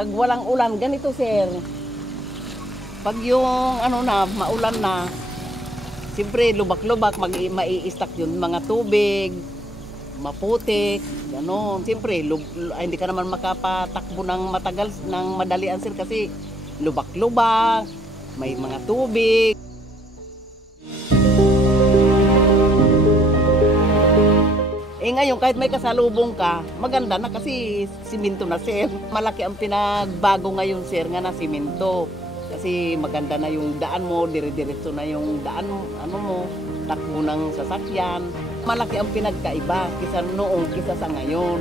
Pag walang ulan, ganito sir. Pag yung ano na, maulan na, siyempre lubak-lubak, mai-stack yun mga tubig, maputik, gano'n. Siyempre, hindi ka naman makapatakbo ng matagal, ng madalian sir kasi lubak-lubak, may mga tubig. Ngayon, kahit may kasalubong ka, maganda na kasi siminto na sir. Malaki ang pinagbago ngayon sir nga na siminto. Kasi maganda na yung daan mo, dire-diretso na yung daan ano mo, takbo ng sasakyan. Malaki ang pinagkaiba kisa noong kisa sa ngayon.